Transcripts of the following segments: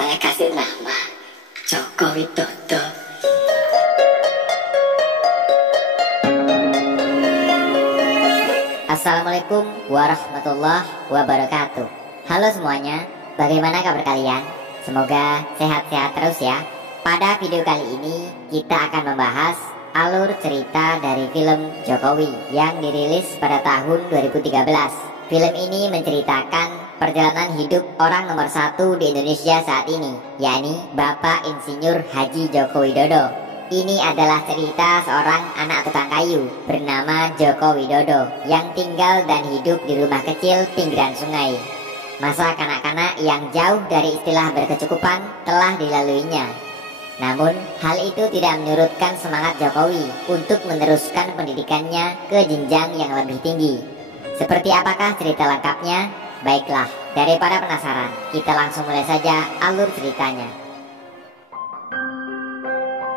Saya kasih nama Joko Widodo. Assalamualaikum warahmatullahi wabarakatuh. Halo semuanya, bagaimana kabar kalian? Semoga sehat-sehat terus ya. Pada video kali ini kita akan membahas alur cerita dari film Jokowi yang dirilis pada tahun 2013. Film ini menceritakan perjalanan hidup orang nomor satu di Indonesia saat ini, yakni Bapak Insinyur Haji Joko Widodo. Ini adalah cerita seorang anak tukang kayu bernama Joko Widodo yang tinggal dan hidup di rumah kecil pinggiran sungai. Masa kanak-kanak yang jauh dari istilah berkecukupan telah dilaluinya. Namun, hal itu tidak menyurutkan semangat Jokowi untuk meneruskan pendidikannya ke jenjang yang lebih tinggi. Seperti apakah cerita lengkapnya? Baiklah, daripada penasaran, kita langsung mulai saja alur ceritanya.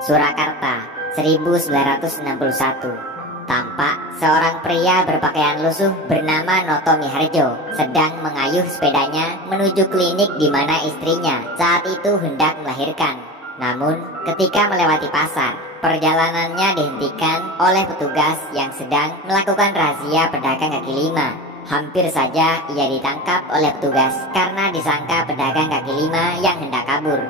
Surakarta, 1961. Tampak seorang pria berpakaian lusuh bernama Noto Miharjo sedang mengayuh sepedanya menuju klinik di mana istrinya saat itu hendak melahirkan. Namun, ketika melewati pasar, perjalanannya dihentikan oleh petugas yang sedang melakukan razia pedagang kaki lima. Hampir saja ia ditangkap oleh petugas karena disangka pedagang kaki lima yang hendak kabur.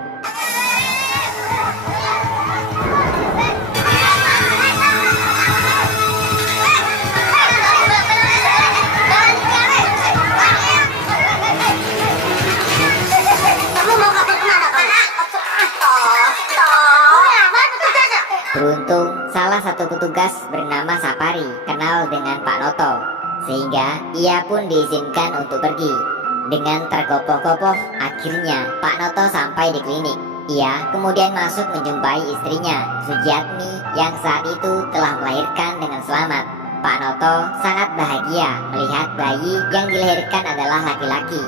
Beruntung salah satu petugas bernama Sapari kenal dengan Pak Noto, sehingga ia pun diizinkan untuk pergi. Dengan tergopoh-gopoh, akhirnya Pak Noto sampai di klinik. Ia kemudian masuk menjumpai istrinya, Sujiatmi, yang saat itu telah melahirkan dengan selamat. Pak Noto sangat bahagia melihat bayi yang dilahirkan adalah laki-laki.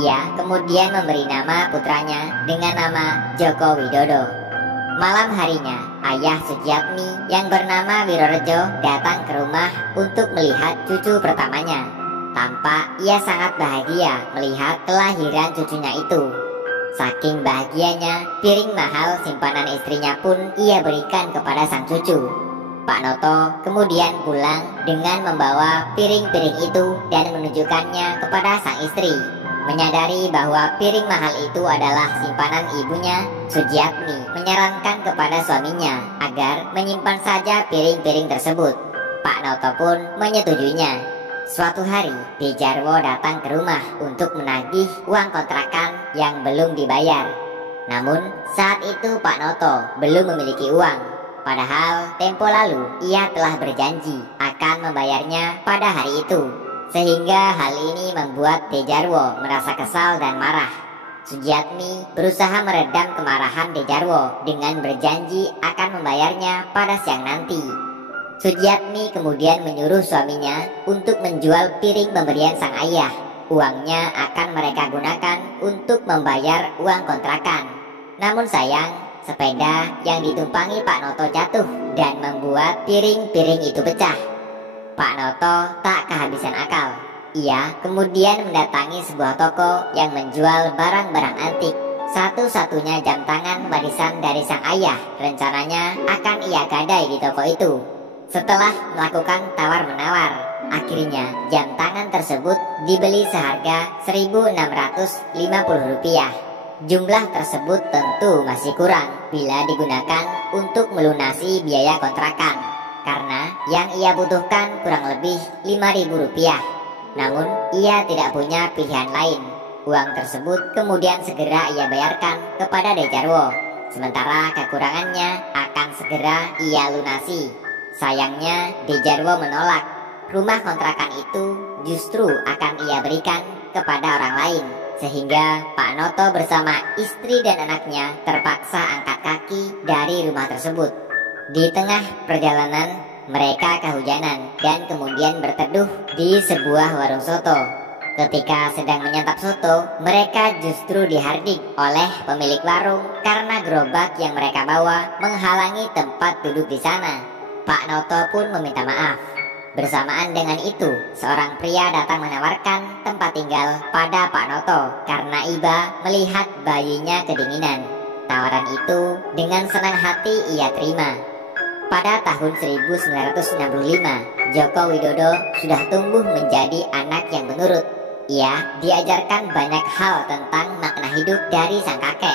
Ia kemudian memberi nama putranya dengan nama Joko Widodo. Malam harinya, ayah Sujiatmi yang bernama Wirorejo datang ke rumah untuk melihat cucu pertamanya. Tampak ia sangat bahagia melihat kelahiran cucunya itu. Saking bahagianya, piring mahal simpanan istrinya pun ia berikan kepada sang cucu. Pak Noto kemudian pulang dengan membawa piring-piring itu dan menunjukkannya kepada sang istri. Menyadari bahwa piring mahal itu adalah simpanan ibunya, Sujiatmi menyarankan kepada suaminya agar menyimpan saja piring-piring tersebut. Pak Noto pun menyetujuinya. Suatu hari, Dejarwo datang ke rumah untuk menagih uang kontrakan yang belum dibayar. Namun, saat itu Pak Noto belum memiliki uang. Padahal, tempo lalu ia telah berjanji akan membayarnya pada hari itu. Sehingga hal ini membuat Dejarwo merasa kesal dan marah. Sujiatmi berusaha meredam kemarahan Dejarwo dengan berjanji akan membayarnya pada siang nanti. Sujiatmi kemudian menyuruh suaminya untuk menjual piring pemberian sang ayah. Uangnya akan mereka gunakan untuk membayar uang kontrakan. Namun sayang, sepeda yang ditumpangi Pak Noto jatuh dan membuat piring-piring itu pecah. Pak Noto tak kehabisan akal. Ia kemudian mendatangi sebuah toko yang menjual barang-barang antik. Satu-satunya jam tangan warisan dari sang ayah rencananya akan ia gadai di toko itu. Setelah melakukan tawar-menawar, akhirnya jam tangan tersebut dibeli seharga Rp1.650. Jumlah tersebut tentu masih kurang bila digunakan untuk melunasi biaya kontrakan. Karena yang ia butuhkan kurang lebih Rp5.000. Namun ia tidak punya pilihan lain. Uang tersebut kemudian segera ia bayarkan kepada Dejarwo. Sementara kekurangannya akan segera ia lunasi. Sayangnya Dejarwo menolak. Rumah kontrakan itu justru akan ia berikan kepada orang lain. Sehingga Pak Noto bersama istri dan anaknya terpaksa angkat kaki dari rumah tersebut. Di tengah perjalanan, mereka kehujanan dan kemudian berteduh di sebuah warung soto. Ketika sedang menyantap soto, mereka justru dihardik oleh pemilik warung karena gerobak yang mereka bawa menghalangi tempat duduk di sana. Pak Noto pun meminta maaf. Bersamaan dengan itu, seorang pria datang menawarkan tempat tinggal pada Pak Noto karena iba melihat bayinya kedinginan. Tawaran itu dengan senang hati ia terima. Pada tahun 1965, Joko Widodo sudah tumbuh menjadi anak yang penurut. Ia diajarkan banyak hal tentang makna hidup dari sang kakek.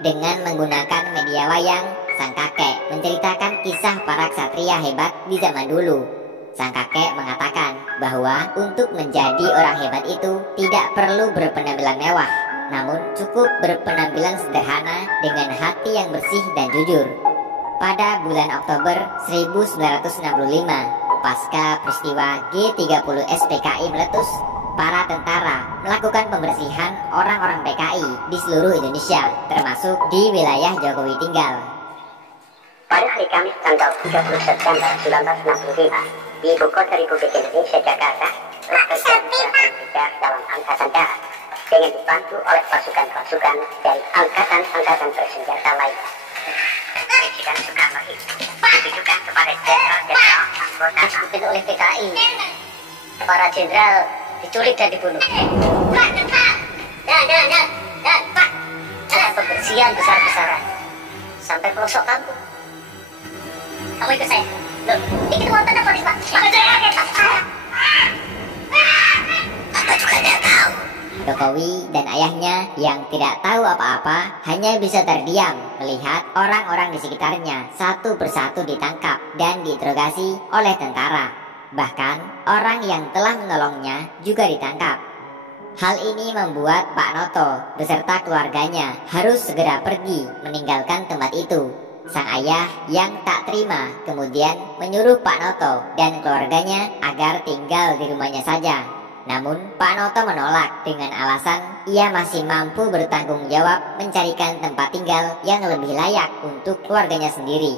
Dengan menggunakan media wayang, sang kakek menceritakan kisah para ksatria hebat di zaman dulu. Sang kakek mengatakan bahwa untuk menjadi orang hebat itu tidak perlu berpenampilan mewah, namun cukup berpenampilan sederhana dengan hati yang bersih dan jujur. Pada bulan Oktober 1965, pasca peristiwa G30 SPKI meletus, para tentara melakukan pembersihan orang-orang PKI di seluruh Indonesia, termasuk di wilayah Jokowi tinggal. Pada hari Kamis tanggal 30 September 1965, di Ibu Kota Republik Indonesia Jakarta, telah terjadi gerakan militer dalam Angkatan Darat dengan dibantu oleh pasukan-pasukan dari angkatan-angkatan bersenjata lainnya. Presiden Soekarno itu ditujukan kepada jenderal-jenderal anggota dipimpin oleh PKI. Para jenderal diculik dan dibunuh. Pak, pembersihan besar-besaran sampai pelosok kampung. Kamu ikut saya. Loh, ini ketuatan apa nih, Pak? Bapak juga tidak tahu. Jokowi dan ayahnya yang tidak tahu apa-apa hanya bisa terdiam melihat orang-orang di sekitarnya satu persatu ditangkap dan diinterogasi oleh tentara. Bahkan orang yang telah menolongnya juga ditangkap. Hal ini membuat Pak Noto beserta keluarganya harus segera pergi meninggalkan tempat itu. Sang ayah yang tak terima kemudian menyuruh Pak Noto dan keluarganya agar tinggal di rumahnya saja. Namun Pak Noto menolak dengan alasan ia masih mampu bertanggung jawab mencarikan tempat tinggal yang lebih layak untuk keluarganya sendiri.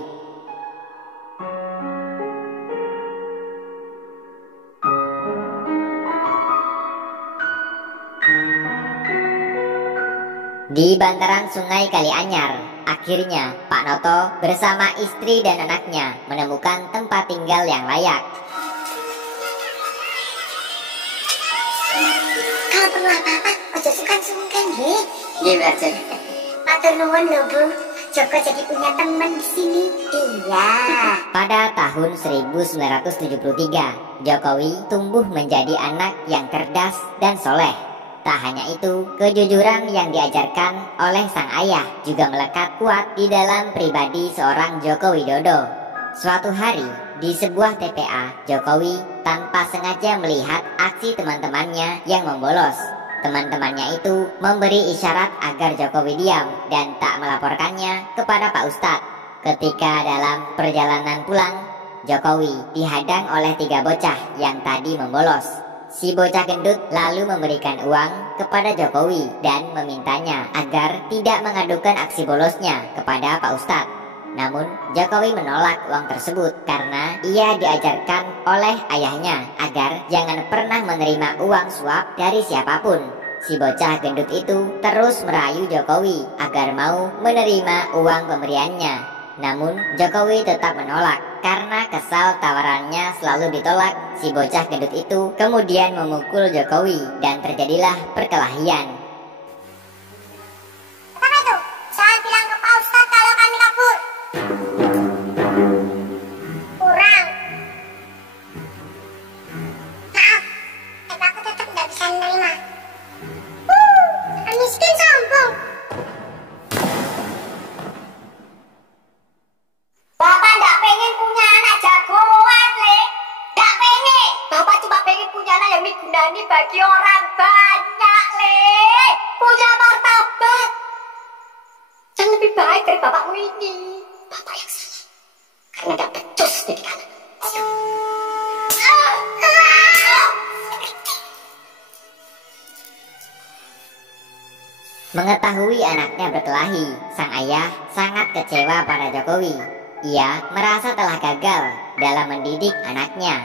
Di bantaran Sungai Kalianyar, akhirnya Pak Noto bersama istri dan anaknya menemukan tempat tinggal yang layak. Kalau perlu apa-apa, ojo sungkan-sungkan, nggih. Nggih, Mbak Jen. Matur nuwun lho, Bu. Joko jadi punya teman di sini. Iya. Pada tahun 1973, Jokowi tumbuh menjadi anak yang cerdas dan soleh. Tak hanya itu, kejujuran yang diajarkan oleh sang ayah juga melekat kuat di dalam pribadi seorang Joko Widodo. Suatu hari, di sebuah TPA, Jokowi tanpa sengaja melihat aksi teman-temannya yang membolos. Teman-temannya itu memberi isyarat agar Jokowi diam dan tak melaporkannya kepada Pak Ustadz. Ketika dalam perjalanan pulang, Jokowi dihadang oleh 3 bocah yang tadi membolos. Si bocah gendut lalu memberikan uang kepada Jokowi dan memintanya agar tidak mengadukan aksi bolosnya kepada Pak Ustadz. Namun Jokowi menolak uang tersebut karena ia diajarkan oleh ayahnya agar jangan pernah menerima uang suap dari siapapun. Si bocah gendut itu terus merayu Jokowi agar mau menerima uang pemberiannya. Namun Jokowi tetap menolak karena kesal tawarannya selalu ditolak. Si bocah gendut itu kemudian memukul Jokowi dan terjadilah perkelahian. Apa itu? Jangan bilang ke Pak Ustadz kalau kami kabur. Kurang. Maaf, tapi aku tetap tidak bisa menerima. Miskin sombong. Bapak nggak pengen punya anak jagoan, Le. Nggak pengen. Bapak cuma pengen punya anak yang digunani bagi orang banyak, Le. Punya martabat. Yang lebih baik dari bapakmu ini. Bapak yang salah. Karena nggak becus didikan. Mengetahui anaknya berkelahi, sang ayah sangat kecewa pada Jokowi. Ia merasa telah gagal dalam mendidik anaknya.